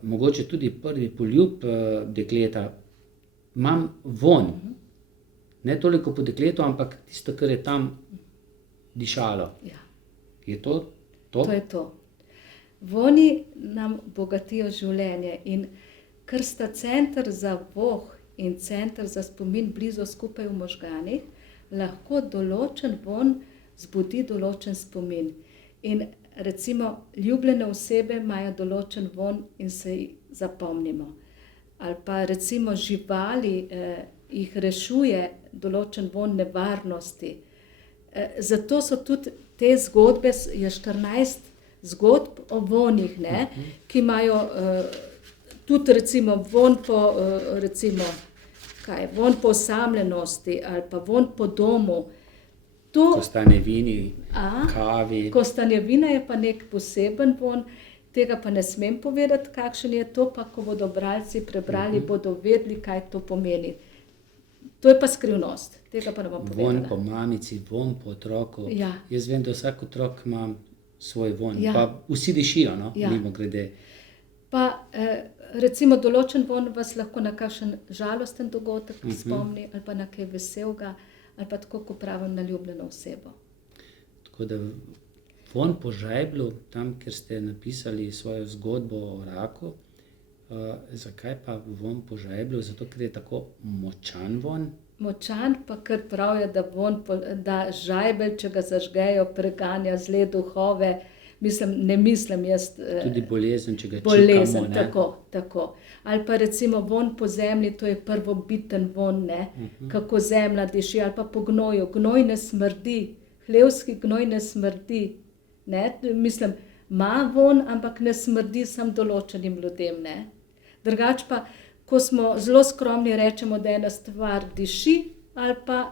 mogoče tudi prvi poljub dekleta, imam vonj. Ne toliko po dekletu, ampak tisto, kar je tam dišalo. Ja. Je to to? To je to. Vonji nam bogatijo življenje in ker sta center za voh in center za spomin blizu skupaj v možganih, lahko določen vonj zbudi določen spomin. In recimo ljubljene osebe imajo določen vonj in se jih zapomnimo. Ali pa recimo živali jih rešuje določen vonj nevarnosti. Zato so tudi te zgodbe, je 14 zgodb o vonjih, ne, ki imajo tudi recimo vonj po, vonj po osamljenosti ali pa vonj po domu. Kostanjevini, kavi. Kostanjevina je pa nek poseben vonj, tega pa ne smem povedati, kakšen je to, pa ko bodo bralci prebrali, bodo vedeli, kaj to pomeni. To je pa skrivnost, tega pa ne bom povedala. Vonj po mamici, vonj po otroku. Ja. Jaz vem, da vsak otrok ima svoj vonj, Ja. pa vsi dišijo, no, Ja. mimogrede. Pa recimo določen vonj vas lahko na kakšen žalosten dogodek spomni, ali pa na kaj veselega, ali pa tako, ko pravim, na ljubljeno osebo. Tako da vonj po žajblju, tam, kjer ste napisali svojo zgodbo o raku, zakaj pa vonj po žajblju? Zato, ker je tako močan vonj? Močan, pa kar pravijo, da žajbelj, če ga zažgejo, preganja zle duhove. Ne mislim jaz. Tudi bolezen, če ga Bolezen, čikamo, ne? tako. Ali pa recimo vonj po zemlji, to je prvobiten vonj, ne? Kako zemlja diši, ali pa po gnoju. Gnoj ne smrdi, hlevski gnoj ne smrdi. Ne? Mislim, ima vonj, ampak ne smrdi samo določenim ljudem, ne? Drugače pa, ko smo zelo skromni, rečemo, da ena stvar diši ali pa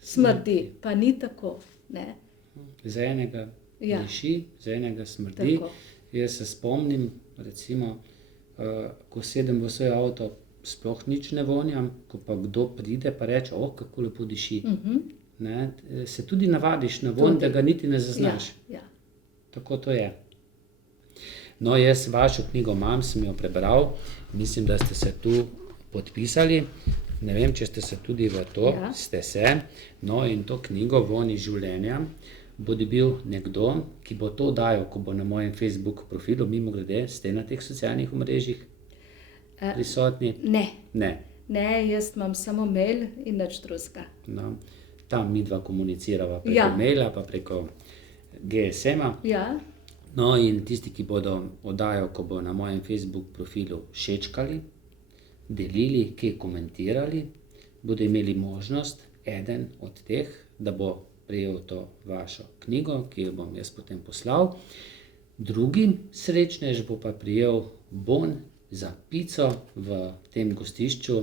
smrdi, pa ni tako, ne? Za enega diši, za enega smrdi. Tako. Jaz se spomnim, recimo, ko sedem v svoj avto, sploh nič ne vonjam, ko pa kdo pride pa reče, kako lepo diši. Ne? Se tudi navadiš na vonj, da ga niti ne zaznaš. Ja. Tako to je. No, jaz vašo knjigo imam, sem jo prebral, mislim, da ste se tu podpisali. Ne vem, če ste se tudi v to, Ja. ste se. No, in to knjigo Vonji življenja bo dobil nekdo, ki bo to dajal, ko bo na mojem Facebook profilu, mimogrede, ste na teh socialnih omrežjih prisotni? Ne. Ne. Ne, jaz imam samo mail in nič drugega. No, tam midva komunicirava preko Ja. maila, pa preko GSM-a. Ja, No, in tisti, ki bodo oddajo, ko bo na mojem Facebook profilu všečkali, delili, kaj komentirali, bodo imeli možnost, eden od teh, da bo prejel to vašo knjigo, ki jo bom jaz potem poslal. Drugi srečnež bo pa prejel bon za pico v tem gostišču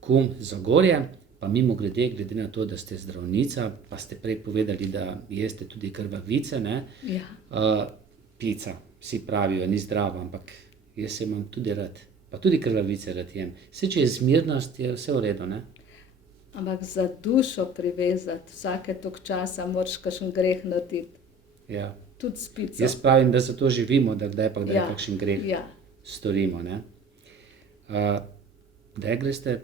Kum Zagorje. Pa mimogrede, glede na to, da ste zdravnica, pa ste prej povedali, da jeste tudi krvavice, ne? ja. Pica, vsi pravijo, ni zdrava, ampak jaz se imam tudi rad. Pa tudi krvavice rad jem. Saj, če je zmirnost, je vse v redu, ne? Ampak za dušo privezati, vsake toliko časa moraš kakšen greh narediti. Ja. Tudi s pico. Jaz pravim, da zato živimo, da kdaj pa kdaj kakšen greh Ja. storimo, ne? Kdaj greste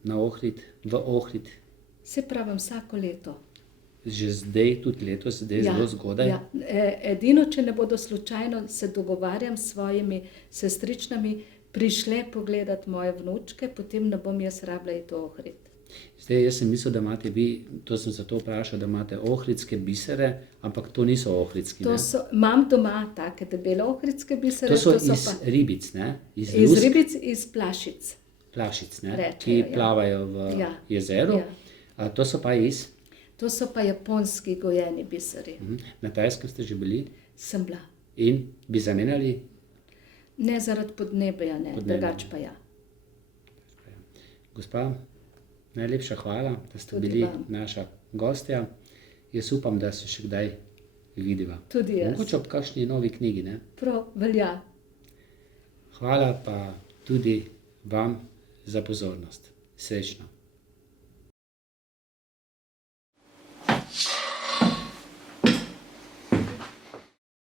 na Ohrid, v Ohrid? Se pravim, vsako leto. Že zdaj, tudi letos, zdaj zelo zgodaj? Ja. Edino, če ne bodo slučajno, se dogovarjam s svojimi sestričnami, prišle pogledati moje vnučke, potem ne bom jaz rabila iti v Ohrid. Zdaj, jaz sem mislil, da imate vi, to sem zato vprašal, da imate ohridske bisere, ampak to niso ohridski, ne? Imam doma take debele ohridske bisere. To so iz ribic, ne? Iz lusk, ribic, iz plašic. plašic, ne? Rečejo, Ki ja. plavajo v Ja. jezeru. Ja. To so pa iz? To so pa japonski gojeni biseri. Na Tajskem ste že bili? Sem bila. In bi zamenjali? Ne zaradi podnebja, ne, drugače pa ja. Gospa, najlepša hvala, da ste Tudi bili vam. naša gostja. Jaz upam, da se še kdaj vidiva. Tudi jaz. Mogoče ob kakšni novi knjigi, ne? Prav velja. Hvala pa tudi vam za pozornost. Srečno.